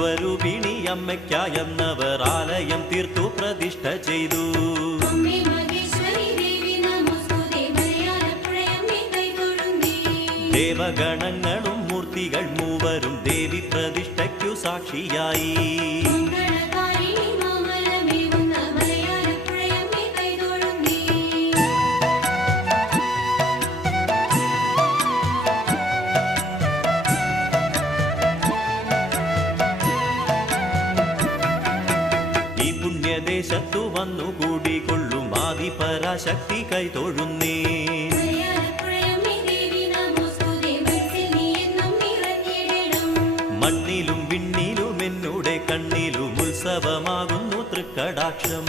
സ്വരൂപിണി അമ്മയ്ക്കായെന്നവർ ആലയം തീർത്തു പ്രതിഷ്ഠ ചെയ്തു. ദേവഗണങ്ങളും മൂർത്തികൾ മൂവരും ദേവി പ്രതിഷ്ഠയ്ക്കു സാക്ഷിയായി. ഈ പുണ്യദേശത്തു വന്നുകൂടികൊള്ളും ആദിപരാശക്തി കൈതൊഴുന്നേ. മണ്ണിലും വിണ്ണിലും എന്നുടെ കണ്ണിലും ഉത്സവമാകുന്നു തൃക്കടാക്ഷം.